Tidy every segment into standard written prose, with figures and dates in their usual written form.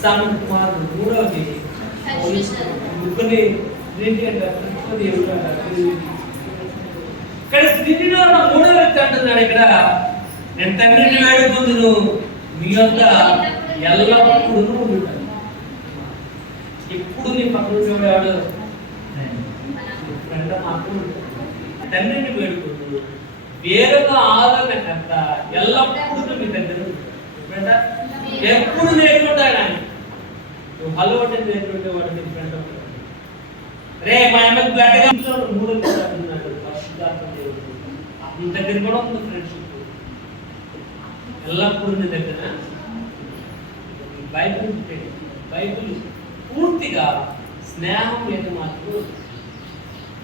సామెత కుమారుడు మూడవది ముగ్గురిని ఇక్కడ స్థితిలో ఉన్న మూడో వ్యక్తి అంటున్నాడు ఇక్కడ, నేను తండ్రిని వేడుకుందును మీ యొక్క ఎల్లప్పుడూ ఉంటాను. ఎప్పుడు నీ పక్కన చూడాడు ఫ్రెండ్ మాత్రం తండ్రిని వేడుకుందు వేరొక ఆదరణకర్త ఎల్లప్పుడూ మీ దగ్గర ఉంటాడు. ఎప్పుడు నేర్చుకుంటాడు ఆయన. నువ్వు హలో అంటే నేర్చుకుంటే వాడు నీ ఫ్రెండ్ అవుతాడు. రే మా అమ్మకి బ్లడ్ గా మూడో అంటున్నాడు పరిశుద్ధాత్మ దేవుడు. నీ దగ్గర కూడా ఉంది ఫ్రెండ్షిప్ ఎల్లప్పుడూ నీ దగ్గర. బైబిల్ పూర్తిగా స్నేహం లేదు మాత్రం.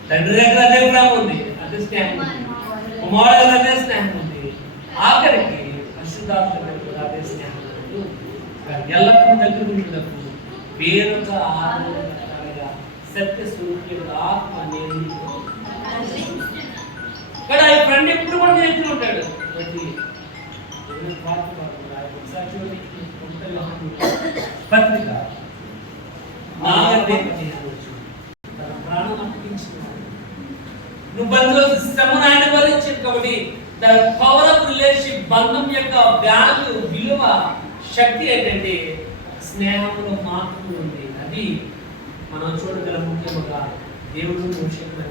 తండ్రి దగ్గర అదే ప్రేమ ఉంది, అదే స్నేహం ఉంది. కుమారుడు దగ్గర అదే స్నేహం ఉంది. ఆఖరికి పరిశుద్ధాత్మ దగ్గర అదే స్నేహం ఉంది. ఎల్లప్పుడూ దగ్గర ఉండకు వేరొక ఆదరణగా సత్య స్వరూపుడు ఆత్మ అనేది ఇక్కడ ఈ ఫ్రెండ్ ఎప్పుడు కూడా నేర్చుకుని ఉంటాడు. పత్రిక తన ప్రాణం అర్పించినాడు. నువ్వు బంధువుల శ్రమను ఆయన భరించాడు కాబట్టి ద పవర్ ఆఫ్ రిలేషన్షిప్, బంధం యొక్క వాల్యూ, విలువ, శక్తి ఏంటంటే స్నేహంలో మాత్రమే ఉంది. అది మనం చూడగల ముఖ్యముగా దేవుడు మనుషులకు